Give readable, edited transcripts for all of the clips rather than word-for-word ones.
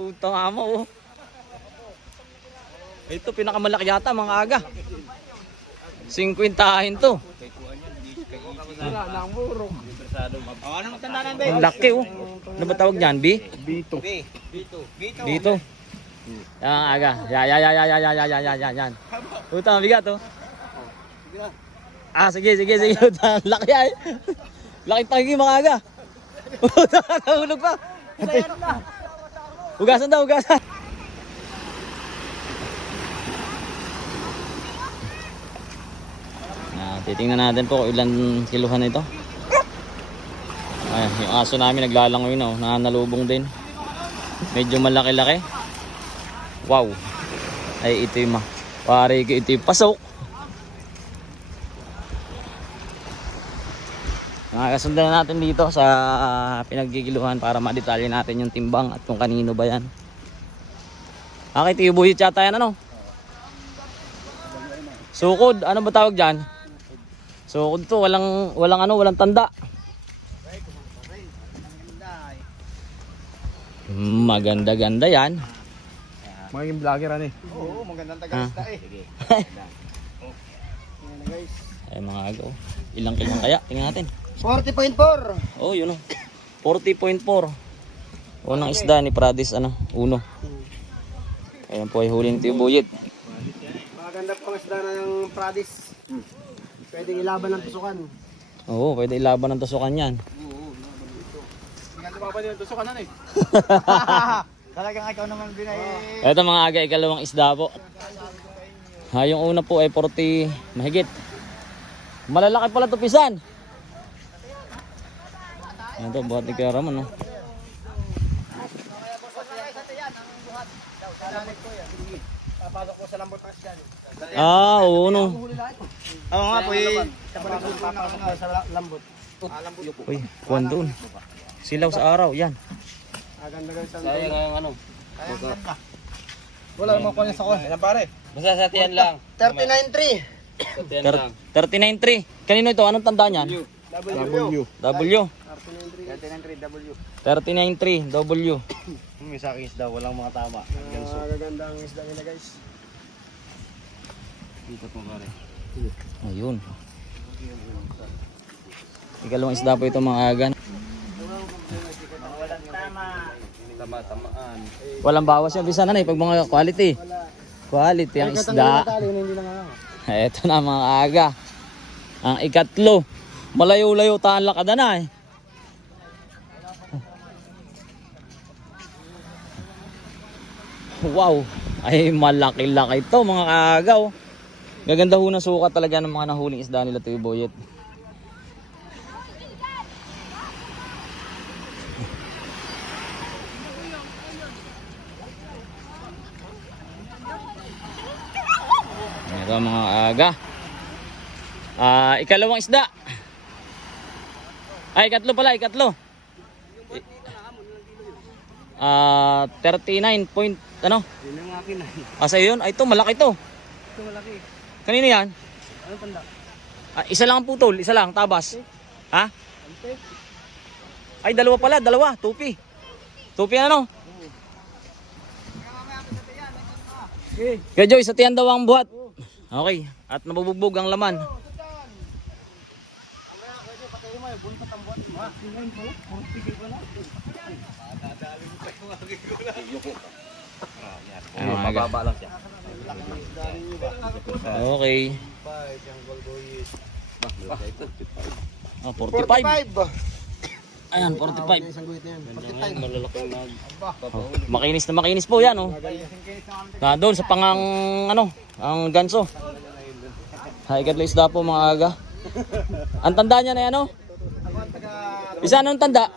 Putang amo oh. Ito pinakamalaki yata mga aga. 50 to. Anong tanda ng Ang laki oh. Ano ba tawag niyan? Bito. Dito. Yan aga. Yan. Putang bigat oh. Ah sige. Laki ay. Laki pagi mga aga. Nahulog pa. Hugasan daw. Titingnan natin po kung ilan kiluhan ito. Ay, yung aso namin naglalangoy na, nanalubong din. Medyo malaki-laki. Wow. Ay, ito yung pare ko, ito yung pasok. Nakakasundan na natin dito sa pinaggigiluhan para madetalye natin yung timbang at kung kanino ba yan. Ito yung buhit yata yan ano? Sukod, ano ba tawag dyan? Sukod to, walang tanda. Maganda-ganda yan. Magiging vlogger ano eh. Oo, magandang taga-isda eh. Ay mga agaw. Ilang kilang kaya? Tingnan natin. 40.4. Oh, yun oh. 40.4. Unang isda ni Pradis uno. Ayan po ay huli ni Tio Buyit. Maganda pang isda na yung Pradis. Pwede ilaban ng tusukan. Oo, pwede ilaban ng tusukan yan. Hindi nga lumaban yung tusukan ano eh. Talagang ikaw naman binay. Ito mga aga, ikalawang isda po. Yung una po ay 40 mahigit. Malalaki pala ito pisan. Ito, buhat ni Kuya Ramon, no? Papasok ko sa lambot kasi dyan. Oo, no. Oo nga po eh. Papasok ko sa lambot. Uy, kuwan doon. Silaw sa araw, yan. Aganda guys. Sayang ang ano. Wala naman ko sa kon. Ilan pare? Basta sa tiyan lang. 39.3. Sa tiyan lang. 39.3. Kanino ito? Anong tanda niyan? W. W. 39.3 W. 39.3 W. May sa akin isda, walang mga tama. Magaganda ang isda nila guys. Dito po pare. Ayun. Ikalawang isda po ito mga aga. Tama-tamaan. Walang bawas yung bisa na pag mga quality. Quality ang isda. Ito na mga aga. Ang ikatlo. Malayo-layo taan lakada na eh. Wow. Ay malaki-laki ito mga agaw. Gaganda ho na sukat talaga ng mga nahuling isda nila Tio Buyit. Ito mga aga. Ikalawang isda. Ikatlo pala, ikatlo. 39 point, ano? Yun ang akin ay. Asa yun? Ito, malaki to. Ito malaki. Kanino yan? Ano tanda? Isa lang ang putol, isa lang, tabas. Ha? Ay, dalawa pala, dalawa. Tupi. Tupi ano? Kaya Joy, sa tiyan daw ang buhat. Okay, at nabubugbog ang laman. Mababa lang siya. Okay. 45. Ayan, 45. Isang guhit na yan. Malalaking Makinis na makinis po yan, oh. Na doon sa pangang, ang ganso. Ikatlo isda po mga aga. Ang tanda niya na yan, oh. Bisa anong tanda?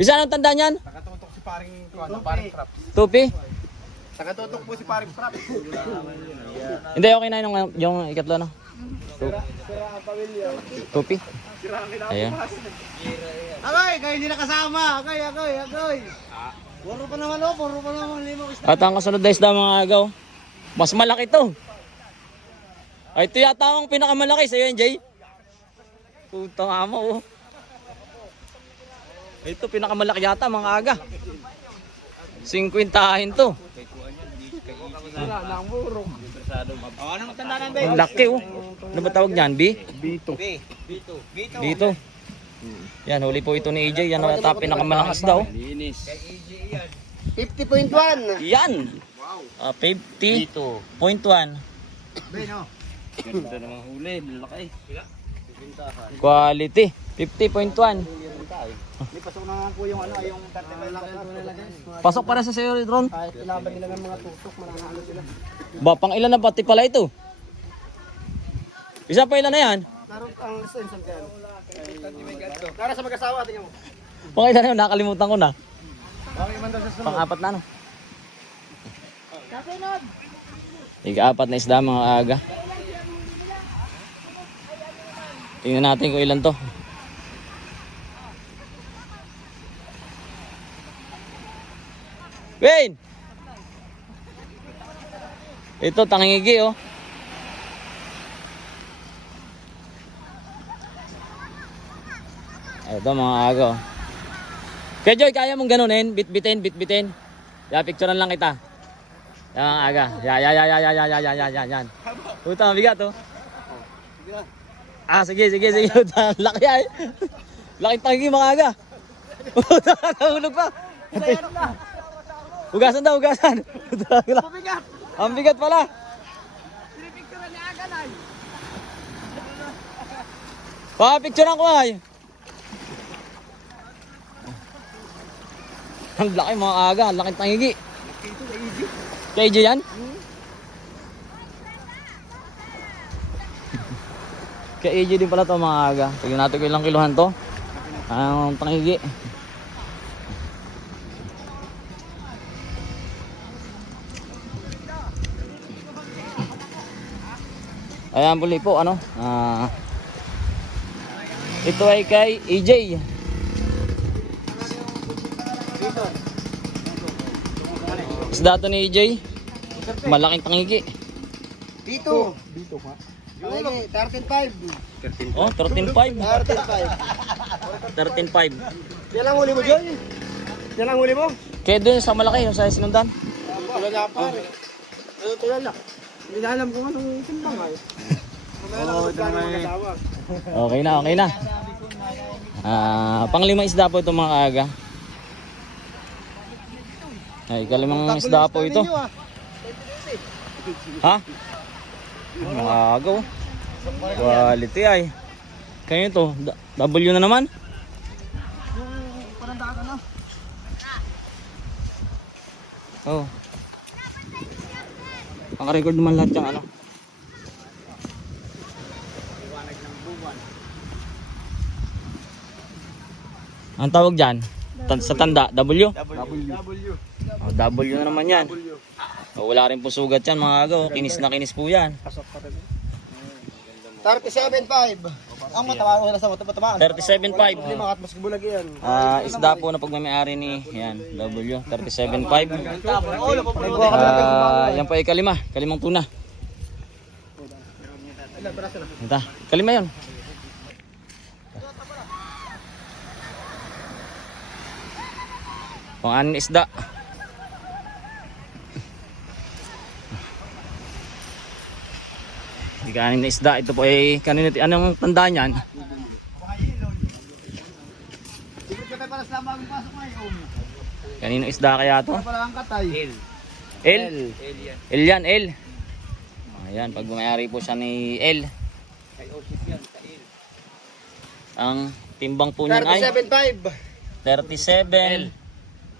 Bisa anong tanda niyan? Nakatutok si paring paring trap. Tupi? Nakatutok po si paring trap. Hindi, okay na yung ikatlo, no? Tupi? Ayan. Agoy, kayo hindi nakasama. Agoy. Puro pa naman limang isda. At ang kasunod na isda mga agaw, mas malaki to. Ay, ito yata ang pinakamalaki sa'yo, Jay. Putang amo, oh. Ito, pinakamalaki yata mga aga. 50 to. Ang laki oh. Ano ba tawag niyan? Bito. Dito. Yan, huli po ito ni AJ. Yan ata pinakamalakas daw. 50.1. Yan! 50.1. Ganda naman huli, malaki. Quality. 50.1. May pasok na nga po yung ano, yung 35. Pasok para sa sayo, Ron. Kahit ilaban nila ng mga tutok, mananalo sila. Ba, pang ilan na pati pala ito? Isa pa ilan na yan? Laro ang extension kaya. Para sa mag-asawa, tingnan mo. Pang ilan na yun? Nakalimutan ko na. Okay man daw sa sunod. Pang-apat na ano? Ika-apat na isda mga aga. Tingnan natin kung ilan to. Wayne! Ito, tangigi oh. Ito mga aga oh. Kaya Joy, kaya mong ganunin? Bit-bitin. Picturean lang kita. Yan mga aga. Yan. Puta, mabigat oh. Ah, sige. Puta, laki ay. Laki tangigi mga aga. Puta, nahulog pa. Hugasan daw. Mabigat! Ang bigat pala. Pinipicturean ni Aga na. Picturean ko ay. Ang laki mga aga, ang laking tangigi. Kay AJ yan? Kay AJ din pala to mga aga. Tignan natin kung ilang kiluhan to. Ang tangigi. Ayan puli po ano. Ito ay kay AJ. Isda to ni AJ. Malaking tangigi. Bito ka. Okay, 13.5. Oh, 13.5. 13.5. Yan lang huli mo, Joy. Yan lang huli mo. Kaya dun sa malaki yung sa sinundan. Tulad na pare. Tulad na. Hindi na alam kung anong timbang ay. Oo, ito na Okay na. Panglimang isda po ito mga aga. Ay, kalimang isda po ito. Ha? Mga aga oh. Quality ay. Kaya ito, W na naman. Parang dagat na. Oh. Pang-record naman lahat yung ano. Ang tawag dyan? Sa tanda, W? Oh, W na naman yan. Oh, wala rin po sugat yan mga agaw. Kinis na kinis po yan. 37.5. Ang mataba ko na sa mataba. 37.5. At mas bulag yan. Isda po na pagmamayari ni yan, W. 37.5. Yan po ay kalimang tuna. Ito, kalima yun. Pang-anin isda. Hindi kanin na isda. Ito po ay kanina. Anong tanda niyan? Kanina isda kaya to? L? L yan, L. Ayan, pag bumayari po siya ni L. Ang timbang po niyan ay 37.5.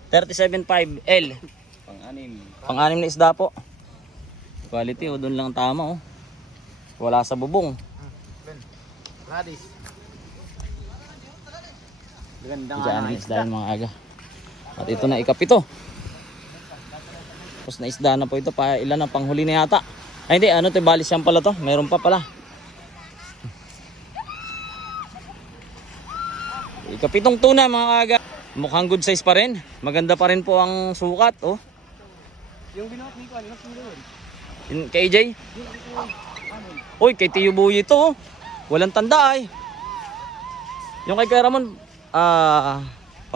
37.5 L. Pang-anim na isda po. Quality o doon lang tama oh. Wala sa bubong. Radis. Diyan ang isda yung mga aga. At ito na ikapito. Tapos na isda na po ito. Ilan na panghuli na yata. Ay hindi, ano ito, balis yan pala to. Meron pa pala. Ikapitong tuna mga aga. Mukhang good size pa rin. Maganda pa rin po ang sukat oh. Yung binuhat ni ko, ano doon? Kay AJ? Uy, kay Tiyo Buyi ito oh. Walang tanda ay. Yung kay Kuya Ramon,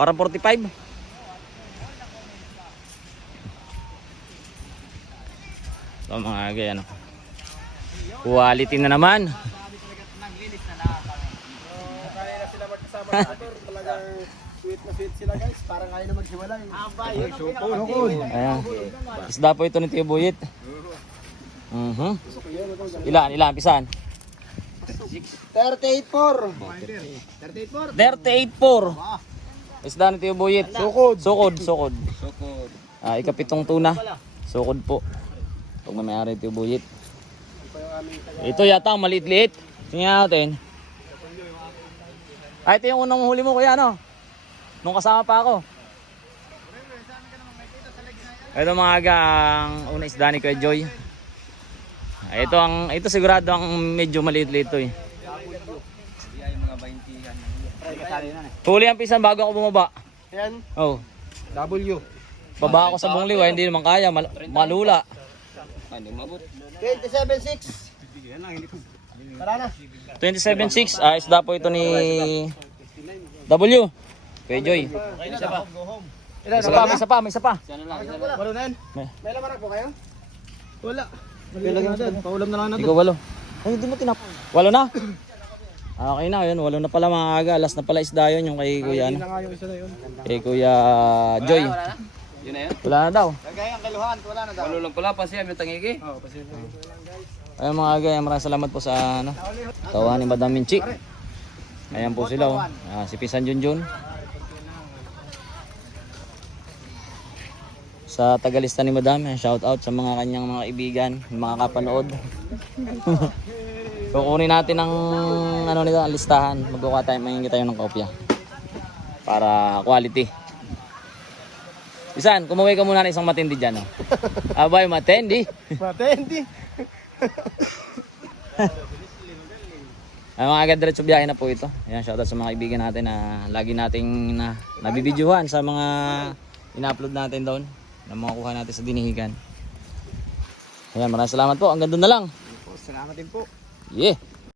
Parang 45. So mga agay, ano. Quality na naman. Kaya na sila magkasama sa motor. Talagang sweet na sweet sila guys. Parang ayaw na maghiwalay. Sukod. Ayan. Isda po ito ni Tio Buyit. Ilan, pisan? 38-4. 38.4. Isda ni Tio Buyit. Sukod. Sukod. Ikapitong tuna. Sukod po. Pag may-ari Tio Buyit. Ito yata ang maliit-liit. Tingnan natin. Ito yung unang huli mo kuya, no? Nung kasama pa ako. Ito mga aga ang unang isda ni Kuya Joy. Ito sigurado ang medyo maliit-liit to eh. Huli ang pisan bago ako bumaba. Yan. Oh. W. Baba ako sa bungliw, hindi naman kaya, malula. 27-6. Wala na. 27.6, isda po ito ni W. Kuya Joy. May isa pa. Walo na yan. May laman po kayo? Wala. Paulam na lang natin. Ikaw walo. Ay, hindi mo tinapon. Walo na? Okay na, yun. Walo na pala mga aga. Last na pala isda yun, yung kay Kuya, ano? Kay Kuya Joy. Yun na yan. Wala na daw. Kagaya ang kaluhan, wala na daw. Walo lang pala, pasiya yung tangigi. Oo, pasensya lang guys. Ayun mga aga, maraming salamat po sa ano, tawa ni Madam Minchi. Ayan po sila, oh. Si Pisan Junjun. Sa tagalista ni Madam, shout out sa mga kanyang mga kaibigan, mga kapanood. Kukunin natin ang ano nito, ang listahan. Magkukuha tayo, mahingi tayo ng kopya. Para quality. Pisan, kumuwi ka muna ng isang matindi dyan, oh. Abay, matindi. Matindi. Ay, mga agad-diretso biyahe na po ito. Ayan, shoutout sa mga kaibigan natin na lagi nating nabibidyohan sa mga ina-upload natin doon na makukuha natin sa dinihigan. Ayan, maraming salamat po. Hanggang doon na lang. Salamat din po. Yeah.